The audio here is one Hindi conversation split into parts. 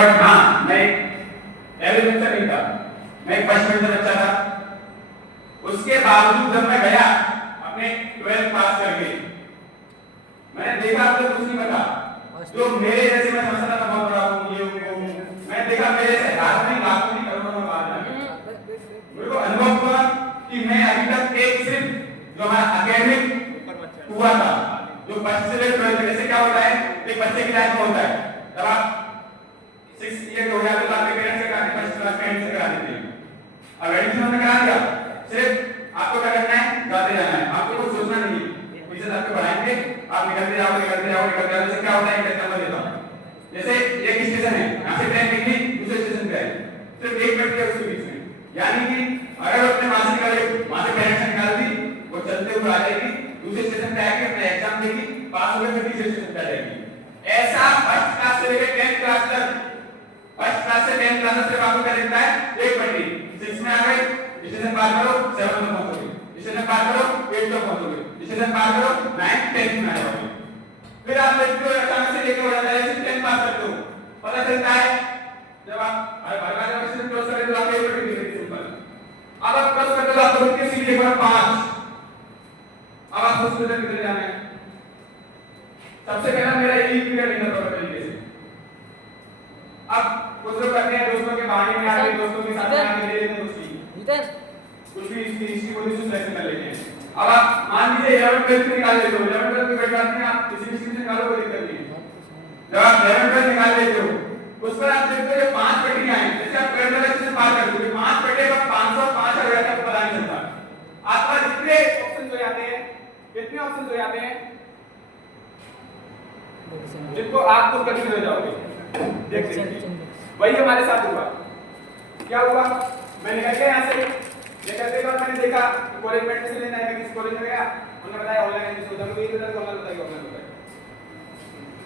बट हाँ, मैं एवरेज बच्चा नहीं था, मैं फर्स्ट बेंचर बच्चा था। उसके बावजूद जब मैं गया अपने 12th पास करके, मैंने देखा मुझे कुछ नहीं पता, जो मेरे जैसे मैं समझता था बहुत बड़ा हूँ, ये हूँ, मैं देखा मेरे से हाथ नहीं लाखों नहीं करोड़ों में बात है। मेरे को अनुभव हुआ कि मैं अभी तक एक सिर्फ जो हमारा एकेडमिक हुआ था, जो फर्स्ट से 12th जैसे क्या होता है, एक बच्चे की लाइफ में होता है, जब आप 6 ईयर हो गया तो आपके पेरेंट्स से कराते फर्स्ट क्लास में एडमिशन करा देते हैं। अब एडमिशन में करा दिया, सिर्फ आपको क्या करना है, जाते जाना है, आपको कुछ सोचना नहीं है, टीचर आपको पढ़ाएंगे, आप निकलते जाओ निकलते जाओ निकलते जाओ। जैसे क्या होता है, एक एग्जांपल देता हूं, जैसे एक स्टेशन है, यहां से ट्रेन निकली दूसरे स्टेशन पे आई, सिर्फ एक मिनट के उसके बीच में, यानी कि अगर अपने वहां से निकले, वहां से पेरेंट्स निकाल दी, वो चलते हुए आ जाएगी, दूसरे स्टेशन पे आके अपना एग्जाम देगी, पास हो गए फिर तीसरे स्टेशन पे आ जाएगी। ऐसा फर्स्ट क्लास से लेकर 10th क्लास तक, फर्स्ट क्लास से 10th क्लास तक आपको क्या दिखता है, एक पट्टी, 6 में आ गए, स्टेशन पार करो 7 में पहुंचोगे, स्टेशन पार करो 8 में पहुंचोगे, स्टेशन पार करो 9 10th में आ जाओगे। फिर आप देखते हो अचानक से लेके हो जाता है, 10th पास करते हो, पता चलता है जब आप हर बार जब स्टेशन क्रॉस करते हो आप एक पट्टी दिखती है सिंपल, अब आप क्रॉस करते हो आपको कितनी सीट एक बार 5, अब आप उस स्टेशन कितने जाना है। सबसे पहला मेरा यही क्लियर नहीं था प्रॉपर तरीके से। अब कुछ लोग करते हैं दोस्तों के बहाने में आके, दोस्तों के साथ में आके ले लेते हैं कुछ भी इसकी हिस्ट्री को सिलेक्ट कर लेते हैं। अब आप मान लीजिए 11 12 निकाल लेते हो, 11 12 की बात नहीं, आप किसी भी स्ट्रीम से निकालो कोई दिक्कत नहीं है। जब आप 11 12 निकाल लेते हो, उस पर आप देखते हो ये 5 पट्टियां हैं, जैसे आप 12 12 से पार कर दोगे 5 पट्टे का 500 5 हो जाता है, पता नहीं चलता। आपका जितने ऑप्शंस हो जाते हैं, कितने ऑप्शंस हो जाते हैं जिनको आप खुद कंफ्यूज हो जाओगे। देखिए वही हमारे साथ हुआ। क्या हुआ, मैं निकल गया यहाँ से, निकलते बाद मैंने देखा कॉलेज में एडमिशन लेना है, मैं किसी कॉलेज में गया, उन्होंने बताया ऑनलाइन एडमिशन होता है, मुझे ये पता था ऑनलाइन होता है।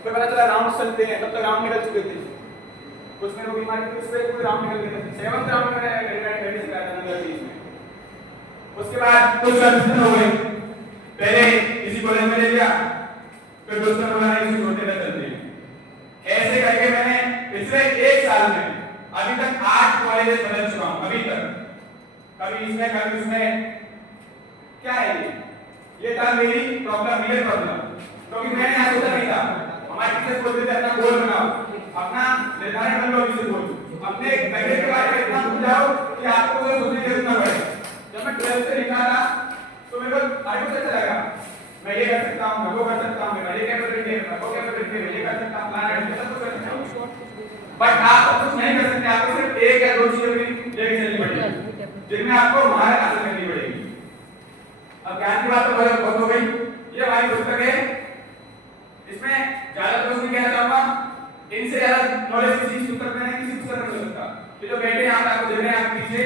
फिर पता चला राउंड चलते हैं, तब तक राउंड निकल चुके थे, कुछ मेरे को बीमारी थी, उससे पूरे राउंड निकल गए थे, 7th राउंड में मैंने एडमिशन कराया था 2020 में। उसके बाद कुछ कंफ्यूजन हो गई, पहले किसी कॉलेज में ले लिया, फिर दोस्तों ने बोला किसी छोटे में चलते हैं, ऐसे करके मैंने पिछले 1 साल में अभी तक 8 कॉलेजेस बदल चुका हूं अभी तक, कभी इसमें कभी उसमें। क्या है ये था मेरी प्रॉब्लम, रियल प्रॉब्लम, क्योंकि मैंने यहाँ सोचा नहीं था। हमारे टीचर बोलते थे अपना गोल बनाओ, अपना निर्धारण कर लो, इसे बोलो अपने करियर के बारे में इतना भूल जाओ कि आपको कोई सोचने की जरूरत ना पड़े। जब मैं 12th से निकाला तो मेरे को आगे से अच्छा लगा, मैं ये कर सकता हूं, मैं वो कर सकता हूं, मैं ये कैपेबिलिटी है, मैं वो कैपेबिलिटी है, मैं ये कर सकता हूं, प्लान है, सब कुछ कर सकता हूं। बट आप सब कुछ नहीं कर सकते, आपको सिर्फ 1 या 2 चीजें लेके चलनी पड़ेगी, जिनमें आपको महारत हासिल करनी पड़ेगी। अब ज्ञान की बात तो बहुत हो गई, ये हमारी पुस्तक है, इसमें ज्यादा कुछ नहीं कहना चाहूंगा, इनसे ज्यादा नॉलेज किसी पुस्तक में नहीं, किसी पुस्तक में नहीं सकता। ये जो बैठे हैं आप आपको देख रहे हैं आपके पीछे,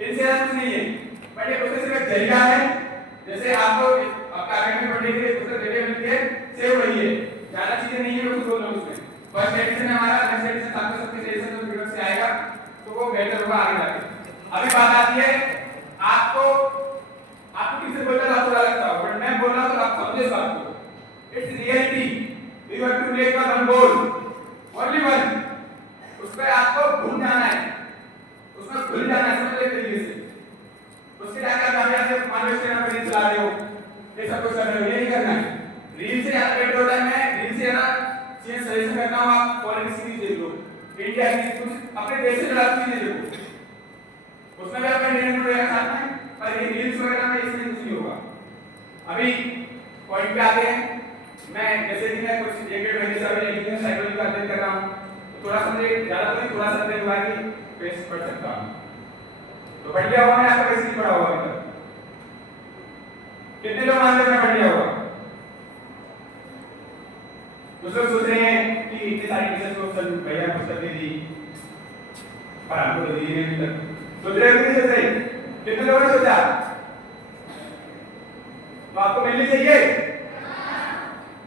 इनसे ज्यादा कुछ नहीं है, बट ये पुस्तक सिर्फ एक जरिया है। जैसे आपको आपका एकेडमिक पढ़ने के लिए पुस्तक देते मिलती है, सेव वही है, ज्यादा चीजें नहीं है, मैं कुछ बोल रहा हूं उसमें। फर्स्ट एडिशन है हमारा, नेक्स्ट एडिशन आपके सबके एडिशन जो वीडियो से आएगा तो वो बेहतर होगा आगे जाके। अभी बात आती है आपको किससे बोलता है आपको लगता है, बट मैं बोल रहा हूं तो आप समझे इस बात को, it's reality, you have to make one goal, only one, उस पर आपको भूल जाना है, उसमें भूल जाना है, समझ ले तरीके से। उसके क्या क्या कामयाब है, मान लो इसके नाम पे रील चला रहे हो, ये सब कुछ कर रहे हो, ये नहीं करना है। रील से ज्यादा बेटर होता है, मैं रील से ज्यादा चीजें सजेशन करता हूं, आप फॉरेन सीरीज देख लो, इंडिया की कुछ अपने देश से जुड़ी चीजें देखो, उसमें भी आपका इंडियन रहेगा साथ में, पर ये रील्स वगैरह में इसमें कुछ नहीं होगा। अभी पॉइंट पे आते हैं, मैं जैसे कि मैं कुछ 1-1.5 महीने से अभी इंजीनियरिंग साइकोलॉजी का अध्ययन कर रहा हूं, तो थोड़ा समझे ज्यादा तो नहीं, थोड़ा सा अध्ययन हुआ कि बेस पढ़ सकता हूं, तो बढ़ गया हुआ। मैंने आपका बेसिक पढ़ा हुआ अभी तक, कितने लोग मानते हैं मैं बढ़ गया हुआ? कुछ लोग सोच रहे हैं कि इतनी सारी टीचर्स को सर भैया पुस्तक दे दी पर हमको तो दी नहीं अभी तक, सोच रहे हो कि नहीं? कितने लोगों ने सोचा? तो आपको मिलनी चाहिए,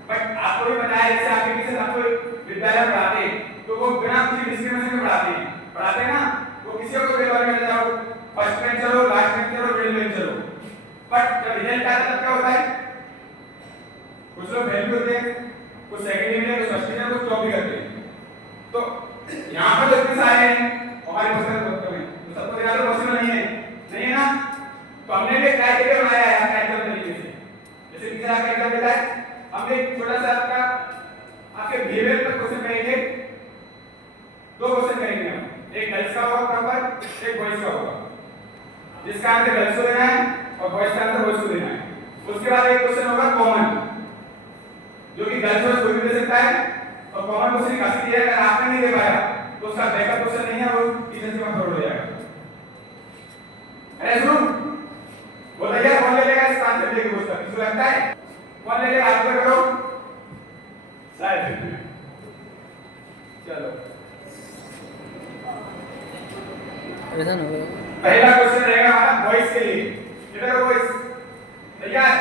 बट आपको भी पता है जैसे आपके टीचर आपको विद्यालय में पढ़ाते तो वो बिना किसी डिस्क्रिमिनेशन के पढ़ाते हैं ना, वो किसी को पेपर में जाओ, फर्स्ट बेंचर हो, लास्ट बेंचर हो, मिडिल बेंचर हो, बट जब रिजल्ट आता है तब क्या होता है, कुछ लोग फेल भी होते हैं, कुछ सेकंड डिवीजन, कुछ फर्स्ट डिवीजन, कुछ टॉप भी करते हैं। तो यहाँ पर इतने सारे हैं हमारे पसंद वक्तव्य में, तो सबको देना तो पॉसिबल नहीं है, नहीं है ना? तो हमने भी क्राइटेरिया बनाया है अपने एग्जाम तरीके से। जैसे टीचर आपका एग्जाम देता है, हमने एक छोटा सा आपके बिहेवियर पर क्वेश्चन करेंगे, 2 क्वेश्चन करेंगे हम, एक गर्ल्स का होगा प्रॉपर, एक बॉयज का होगा, जिसका आंसर गर्ल्स को देना है और बॉयज का आंसर बॉयज को देना है। उसके बाद एक क्वेश्चन होगा कॉमन, जो कि गर्ल्स बॉयज कोई भी दे सकता है, और कॉमन क्वेश्चन का सीधी है, अगर आपने नहीं दे पाया तो उसका बैकअप क्वेश्चन नहीं है, वो टीचर से वहां छोड़ जाएगा। अरे सुनो, वो भैया कौन ले लेगा इसका आंसर देके पूछता, किसको लगता है कौन ले लेगा? आप करो शायद। चलो ऐसा ना हो। पहला क्वेश्चन रहेगा हमारा बॉयज के लिए। बेटा बॉयज तैयार?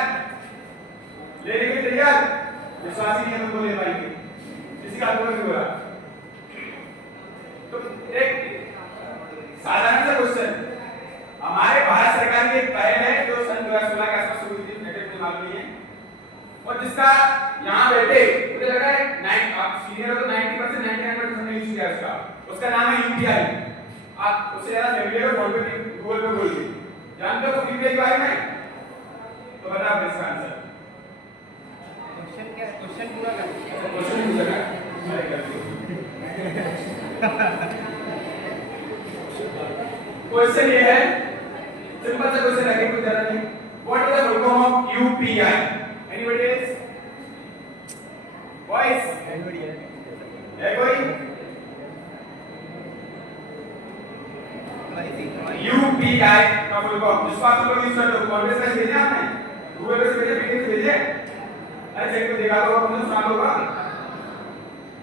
लेने के लिए तैयार? विश्वास ही नहीं है तुमको ले पाएंगे, किसी का आंसर नहीं हुआ। तो एक साधारण सा क्वेश्चन, हमारे भारत सरकार की एक पहल है जो सन 2016 के आसपास शुरू हुई थी, नेटेड में मालूम नहीं है, और जिसका यहाँ बैठे मुझे लग रहा है 9 आप सीनियर हो तो 90% 99% ने यूज किया उसका नाम है यूपीआई। आप उससे ज्यादा फैमिलियर हो, फोन पे गूगल पे बोलिए, जानते हो यूपीआई के बारे में? तो बताओ इसका आंसर। क्वेश्चन क्या है? क्वेश्चन पूरा कर। क्वेश्चन पूछा अरे कर दो। क्वेश्चन ये है, सिंपल सा क्वेश्चन है, कुछ ज्यादा नहीं। What is the full form of UPI? Anybody else? Voice है कोई? यूपीआई का फुल फॉर्म जिसको आप लोग यूज करते हो, कॉन्फ्रेंस में भेजे आपने, गूगल पे से भेजे, पीडीएफ से भेजे, अरे चेक तो देखा होगा, तुमने सुना होगा,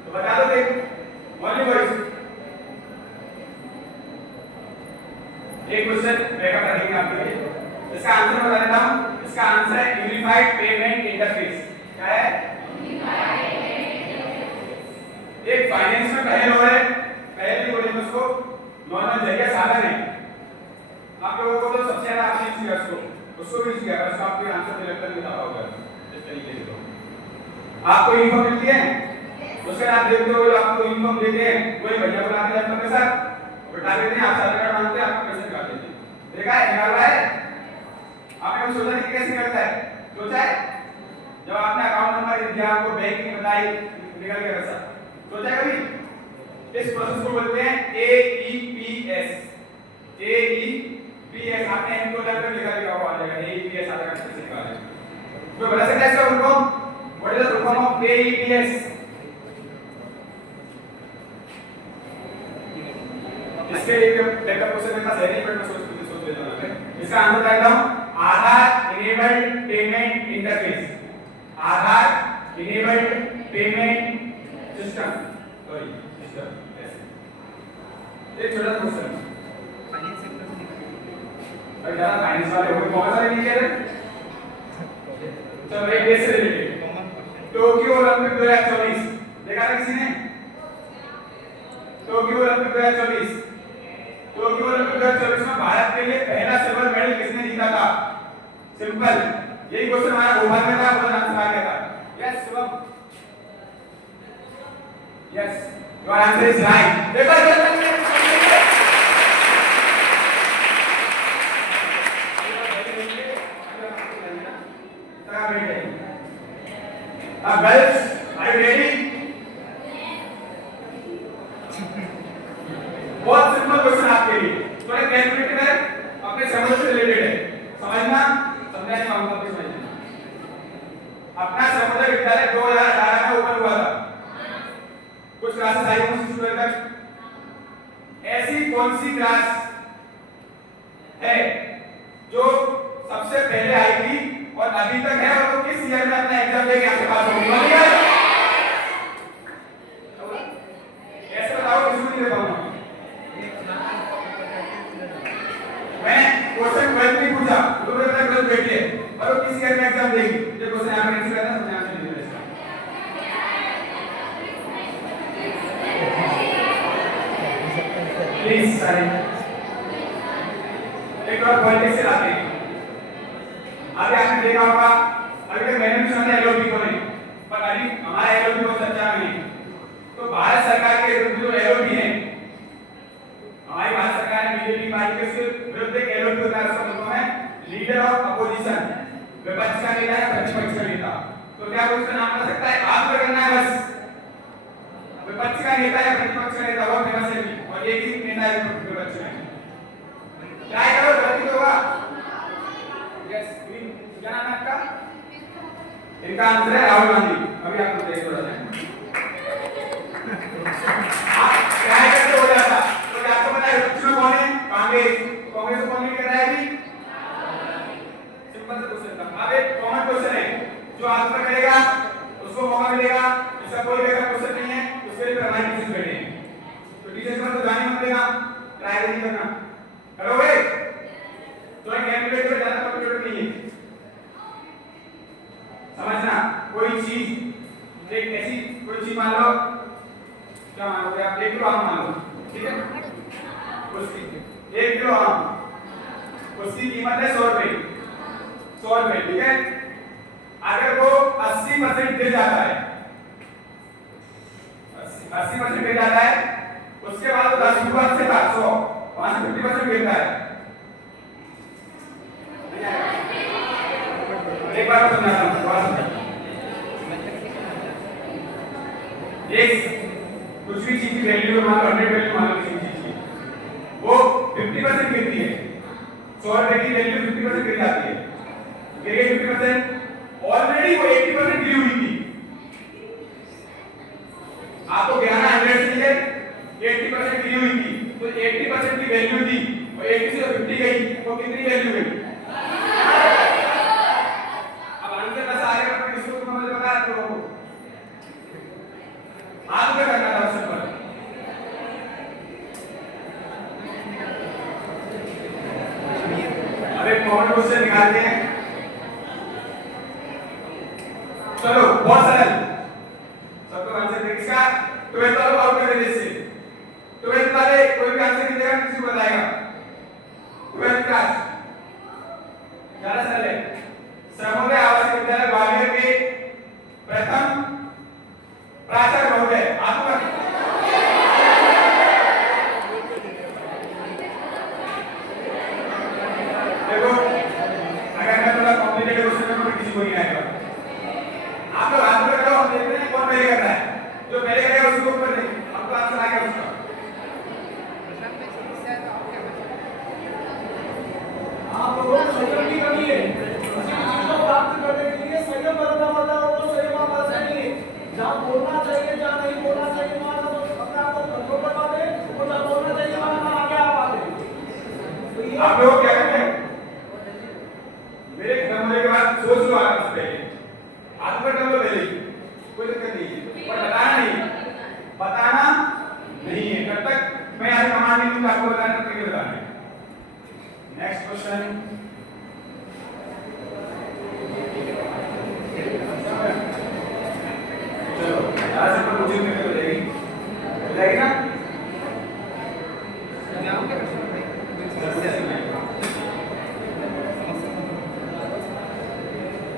तो बता दो देख। Only voice. एक क्वेश्चन बैकअप रखेंगे आपके लिए, इसका आंसर बता देता हूं। इसका आंसर है यूनिफाइड पेमेंट इंटरफेस। क्या है? एक फाइनेंस में पहल हो रहा है, पहल भी बोलेंगे उसको, नॉर्मल जरिया साधन है। आप लोगों को तो सबसे ज्यादा आपने यूज किया उसको भी यूज किया, बस आपके आंसर में लगता नहीं बताओ होगा इस तरीके से। तो आपको यूनिफॉर्म मिलती है, उसके बाद आप देखते हो आपको यूनिफॉर्म देते हैं, कोई भैया बुलाते हैं आपके साथ, बिठा देते हैं, आप आधार कार्ड मांगते हैं, आपका पैसे निकाल देते हैं। देखा है निकाल रहा है? आपने कुछ सोचा कि कैसे निकलता है? सोचा है? जब आपने अकाउंट नंबर दिया, आपको बैंक की बताई, निकल गया पैसा, सोचा कभी? इस प्रोसेस को बोलते हैं AEPS। AEPS आपने इनको लेकर लिखा हुआ आ जाएगा, AEPS आधा घंटे से निकाले। कोई बता सकता है इसका full form? What is the full form of AEPS? इसके एक बैकअप क्वेश्चन मेरे पास है नहीं, बट मैं सोच लेता हूं। इसका आंसर बता देता हूं, Aadhaar enabled payment interface. Aadhaar enabled payment system, sorry system. एक छोटा सा क्वेश्चन, फाइनेंस सेक्टर में अरे ज्यादा फाइनेंस वाले हो, कौन सा नहीं कह रहे? चलो एक देश से related, common question. Tokyo Olympic 2024 देखा था किसी ने? टोक्यो ओलंपिक 2024, टोक्यो ओलंपिक 2024 में भारत के लिए पहला सिल्वर मेडल किसने जीता था? सिंपल, यही क्वेश्चन हमारा भोपाल में था, बहुत आंसर आ गया था। Yes Shivam, yes your answer is right. देखो अब गर्ल्स आर यू रेडी? बहुत सिंपल क्वेश्चन आपके लिए, थोड़ा कैलकुलेटेड है, अपने समझ से रिलेटेड है, समझना समझा नहीं पाऊंगा आपको समझना। अपना समुद्र विद्यालय 2018 में ओपन हुआ था, कुछ क्लासेस आई होंगी स्टूडेंट तक। ऐसी कौन सी क्लास है जो सबसे पहले आई थी और अभी तक है, और वो किस ईयर में अपना एग्जाम देके आपके पास होगी? ऐसे बताओ, किसी को नहीं दे पाऊंगा मैं। क्वेश्चन 12 नहीं पूछा, तो मेरे पास 12 बैठी है, और वो किस ईयर में एग्जाम देगी? ये क्वेश्चन यहाँ पे आंसर करना है, समझ आंसर नहीं देना इसका। प्लीज सारे एक और पॉइंट से लाते हैं। आगे आपने देखा होगा, अभी तक मैंने भी सुना एलओपी को नहीं, पर अभी हमारा एलओपी बहुत अच्छा नहीं है। तो भारत सरकार के जो एलओपी पक्ष में दबाव फेमस है भी और एक ही निर्णायक पक्ष में ट्राई करो गलती तो होगा यस क्या नाम है आपका इनका आंसर है राहुल गांधी अभी आपको देख थोड़ा सा आप ट्राई करके हो जाता तो आपको पता है विपक्ष में कौन है कांग्रेस कांग्रेस को कौन लीड कर रहा है अभी सिंपल सा क्वेश्चन था अब एक कॉमन क्वेश्चन है जो आंसर करेगा उसको मौका मिलेगा इसका कोई बेकार क्वेश्चन नहीं है उसके लिए हमारे टीचर्स बैठे हैं तो टीचर्स को तो जाने मत देना ट्राई नहीं करना करोगे तो एक कैलकुलेटर में ज्यादा कंप्यूटर नहीं है समझना कोई चीज एक ऐसी कोई चीज मान लो क्या मानोगे आप 1 किलो आम मान लो ठीक है उसकी 1 किलो आम उसकी कीमत है 100 रुपए 100 रुपए ठीक है अगर वो 80% गिर जाता है 80% गिर जाता है उसके बाद 10 रुपए से 100 वहां से 50% गिरता है एक बार समझाता हूं एक कुछ भी चीज की वैल्यू मान लो 100 वैल्यू मान लो किसी चीज की वो 50% गिरती है 100 रुपए की वैल्यू 50% गिर जाती है गिर गई 50% ऑलरेडी वो 80% गिरी हुई थी आपको गिराना 100 से है 80% गिरी हुई थी तो 80% की वैल्यू थी और 80 से 50 गई वो कितनी वैल्यू गई अब आंसर बस आएगा पर इसको तो मुझे पता है तो आज क्या करना था उससे पर अब एक कॉमन क्वेश्चन निकालते हैं चलो बहुत सरल सबको आंसर दे किसका 12 वालों आउट कर देने से 12 वाले कोई भी आंसर नहीं देगा किसी को बताएगा 12 क्लास ज्यादा सरल है सर्वोदय आवासीय विद्यालय ग्वालियर के प्रथम प्राचार्य महोदय आपका देखो अगर मैं थोड़ा कॉम्प्लिकेटेड क्वेश्चन में किसी को नहीं आएगा आप लोग आंसर करो हम देखते हैं कौन पहले कर रहा है जो पहले करेगा उसको ऊपर नहीं आपको आंसर आ गया उसका आप लोगों को संयम की कमी है किसी चीज को प्राप्त करने के लिए संयम बरतना पड़ता है वो संयम आप बरत नहीं है जहाँ बोलना चाहिए जहाँ नहीं बोलना चाहिए वहाँ तो अपने आप को कंट्रोल कर पाते हैं और जहाँ बोलना चाहिए वहाँ आगे आ पाते हैं तो ये आप लोग क्या करते हैं मेरे खत्म होने के बाद सोच लो आप पहले हाथ पर कर लो पहले कोई दिक्कत नहीं है पर बताना नहीं है जब तक मैं आज कमांड नहीं दूंगा आपको बताना तब तक बताना है नेक्स्ट क्वेश्चन चलो आज से पूछने में हो जाएगी ना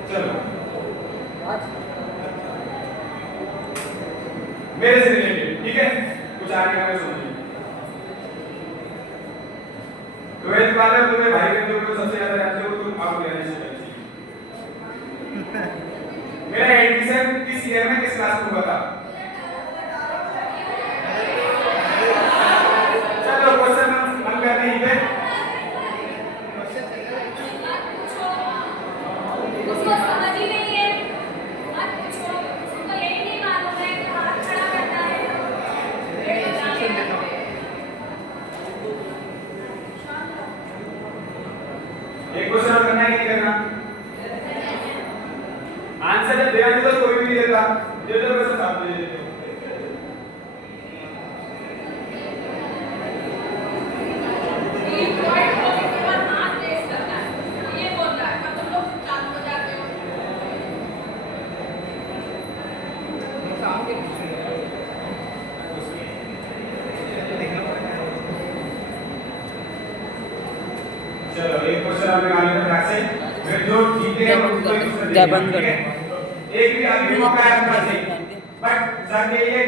चलो मेरे से रिलेटेड ठीक है कुछ आगे हमें सुनिए 12th वाले तुम्हें भाई के जो सबसे ज्यादा जानते हो तुम आप लेने से मेरा एडमिशन किस ईयर में किस क्लास में हुआ था चलो क्वेश्चन हल करने ही पे उसको समझ ही नहीं है मत पूछो उसको यही नहीं मालूम है कि हाथ खड़ा करना है एक क्वेश्चन और करना है कि करना आंसर जब देना तो कोई भी नहीं देता दे दो वैसे साफ दे देते ये पॉइंट को उसके बाद हाथ रेस करना है ये बोल रहा है पर तुम लोग चालू हो जाते हो चलो एक क्वेश्चन आपने आने का ट्रैक से फिर जो जीते हैं उनको एक क्या बंद कर एक भी आदमी मौका है आपके पास बट सर ये